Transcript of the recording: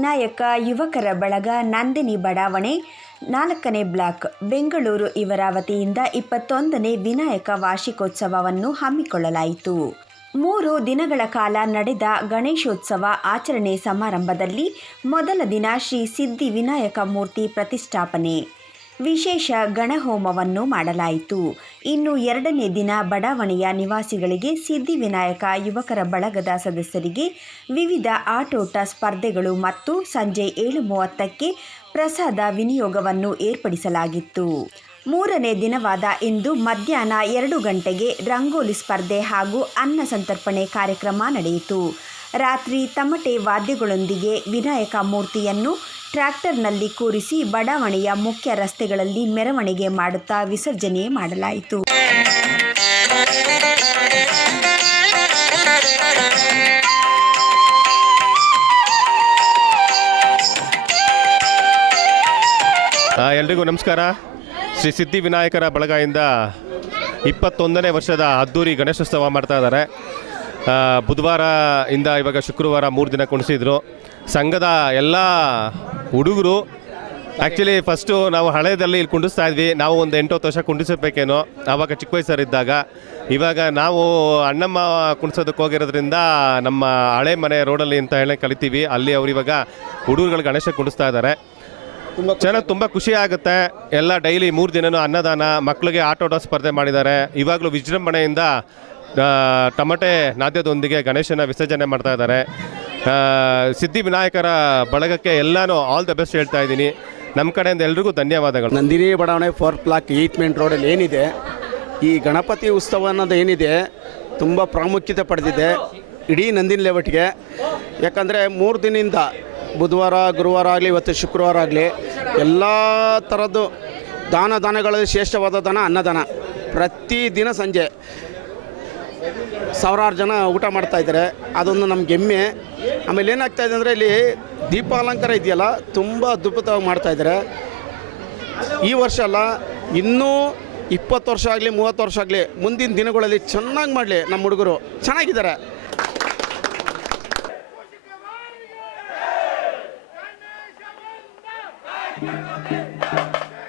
ವಿನಾಯಕ, ಯುವಕರ ಬಳಗ ನಂದಿನಿ ಬಡಾವಣೆ, ನಾಲ್ಕನೇ ಬ್ಲಾಕ್. ಬೆಂಗಳೂರು ಇವರ ವತಿಯಿಂದ ಇಪ್ಪತ್ತೊಂದನೇ ವಿನಾಯಕ ವಾರ್ಷಿಕೋತ್ಸವವನ್ನು ಹಮ್ಮಿಕೊಳ್ಳಲಾಯಿತು. ಮೂರು ದಿನಗಳ ಕಾಲ ನಡೆದ ಗಣೇಶೋತ್ಸವ ಆಚರಣೆ ಸಮಾರಂಭದಲ್ಲಿ ಮೊದಲ ದಿನ ಶ್ರೀ ಸಿದ್ಧಿ ವಿನಾಯಕ ಮೂರ್ತಿ ಪ್ರತಿಷ್ಠಾಪನೆ. ವಿಶೇಷ ಗಣಹೋಮವನ್ನು ಮಾಡಲಾಯಿತು. ಇನ್ನು ಎರಡನೇ ದಿನ ಬಡಾವಣೆಯ ನಿವಾಸಿಗಳಿಗೆ ಸಿದ್ಧಿವಿನಾಯಕ ಯುವಕರ ಬಳಗದ ಸದಸ್ಯರಿಗೆ ವಿವಿಧ ಆಟೋಟ ಸ್ಪರ್ಧೆಗಳು ಮತ್ತು ಸಂಜೆ ಏಳು ಮೂವತ್ತಕ್ಕೆ ಪ್ರಸಾದ ವಿನಿಯೋಗವನ್ನು ಏರ್ಪಡಿಸಲಾಗಿತ್ತು. ಮೂರನೇ ದಿನವಾದ ಇಂದು ಮಧ್ಯಾಹ್ನ ಎರಡು ಗಂಟೆಗೆ ರಂಗೋಲಿ ಸ್ಪರ್ಧೆ ಹಾಗೂ ಅನ್ನ ಸಂತರ್ಪಣೆ ಕಾರ್ಯಕ್ರಮ ನಡೆಯಿತು. ರಾತ್ರಿ ತಮಟೆ ವಾದ್ಯಗಳೊಂದಿಗೆ ವಿನಾಯಕ ಮೂರ್ತಿಯನ್ನು ಟ್ರ್ಯಾಕ್ಟರ್ನಲ್ಲಿ ಕೂರಿಸಿ ಬಡಾವಣೆಯ ಮುಖ್ಯ ರಸ್ತೆಗಳಲ್ಲಿ ಮೆರವಣಿಗೆ ಮಾಡುತ್ತಾ ವಿಸರ್ಜನೆ ಮಾಡಲಾಯಿತು. ಎಲ್ರಿಗೂ ನಮಸ್ಕಾರ. ಶ್ರೀ ಸಿದ್ಧಿ ವಿನಾಯಕರ ಬಳಗದಿಂದ ಇಪ್ಪತ್ತೊಂದನೇ ವರ್ಷದ ಅದ್ದೂರಿ ಗಣೇಶೋತ್ಸವ ಮಾಡ್ತಾ ಇದ್ದಾರೆ. ಬುಧವಾರ ಇಂದ ಇವಾಗ ಶುಕ್ರವಾರ ಮೂರು ದಿನ ಕುಣಿಸಿದ್ರು. ಸಂಘದ ಎಲ್ಲ ಹುಡುಗರು ಆ್ಯಕ್ಚುಲಿ ಫಸ್ಟು ನಾವು ಹಳೆಯದಲ್ಲಿ ಇಲ್ಲಿ ಕುಂಡಿಸ್ತಾ ಇದ್ವಿ. ನಾವು ಒಂದು ಎಂಟತ್ತು ವರ್ಷ ಕುಂಡಿಸಬೇಕೇನೋ ಆವಾಗ ಚಿಕ್ಕ ವಯಸ್ಸರಿದ್ದಾಗ ಇವಾಗ ನಾವು ಅಣ್ಣಮ್ಮ ಕುಣಿಸೋದಕ್ಕೆ ಹೋಗಿರೋದ್ರಿಂದ ನಮ್ಮ ಹಳೆ ಮನೆ ರೋಡಲ್ಲಿ ಅಂತ ಹೇಳಿ ಕಲಿತೀವಿ. ಅಲ್ಲಿ ಅವ್ರು ಇವಾಗ ಹುಡುಗರುಗಳು ಗಣೇಶ ಕುಣಿಸ್ತಾ ಇದ್ದಾರೆ. ಚೆನ್ನಾಗಿ ತುಂಬ ಖುಷಿ ಆಗುತ್ತೆ. ಎಲ್ಲ ಡೈಲಿ ಮೂರು ದಿನನೂ ಅನ್ನದಾನ ಮಕ್ಕಳಿಗೆ ಆಟೋಟ ಸ್ಪರ್ಧೆ ಮಾಡಿದ್ದಾರೆ. ಇವಾಗಲೂ ವಿಜೃಂಭಣೆಯಿಂದ ಟಮಟೆ ನಾದ್ಯದೊಂದಿಗೆ ಗಣೇಶನ ವಿಸರ್ಜನೆ ಮಾಡ್ತಾ ಇದ್ದಾರೆ. ಸಿದ್ಧಿ ವಿನಾಯಕರ ಬಳಗಕ್ಕೆ ಎಲ್ಲನೂ ಆಲ್ ದ ಬೆಸ್ಟ್ ಹೇಳ್ತಾ ಇದ್ದೀನಿ. ನಮ್ಮ ಕಡೆಯಿಂದ ಎಲ್ರಿಗೂ ಧನ್ಯವಾದಗಳು. ನಂದಿನಿ ಬಡಾವಣೆ ಫೋರ್ತ್ ಬ್ಲಾಕ್ ಏಯ್ತ್ ಮೇನ್ ರೋಡಲ್ಲಿ ಏನಿದೆ? ಈ ಗಣಪತಿ ಉತ್ಸವ ಅನ್ನೋದು ಏನಿದೆ? ತುಂಬ ಪ್ರಾಮುಖ್ಯತೆ ಪಡೆದಿದೆ. ಇಡೀ ನಂದಿನಿ ಲೇಔಟ್ಗೆ. ಯಾಕಂದರೆ ಮೂರು ದಿನದಿಂದ ಬುಧವಾರ, ಗುರುವಾರ ಆಗಲಿ, ಇವತ್ತು ಶುಕ್ರವಾರ ಆಗಲಿ, ಎಲ್ಲ ಥರದ್ದು ದಾನ ದಾನಗಳಲ್ಲಿ ಶ್ರೇಷ್ಠವಾದ ದಾನ ಅನ್ನದಾನ. ಪ್ರತಿ ದಿನ ಸಂಜೆ ಸಾವಿರಾರು ಜನ ಊಟ ಮಾಡ್ತಾ ಇದ್ದಾರೆ. ಅದೊಂದು ನಮ್ಗೆ ಹೆಮ್ಮೆ. ಆಮೇಲೆ ಏನಾಗ್ತಾ ಇದೆ ಅಂದರೆ ಇಲ್ಲಿ ದೀಪ ಅಲಂಕಾರ ಇದೆಯಲ್ಲ, ತುಂಬ ಅದ್ಭುತವಾಗಿ ಮಾಡ್ತಾಯಿದ್ದಾರೆ ಈ ವರ್ಷ ಅಲ್ಲ, ಇನ್ನೂ ಇಪ್ಪತ್ತು ವರ್ಷ ಆಗಲಿ, ಮೂವತ್ತು ವರ್ಷ ಆಗಲಿ, ಮುಂದಿನ ದಿನಗಳಲ್ಲಿ ಚೆನ್ನಾಗಿ ಮಾಡಲಿ ನಮ್ಮ ಹುಡುಗರು. ಚೆನ್ನಾಗಿದ್ದಾರೆ. Thank.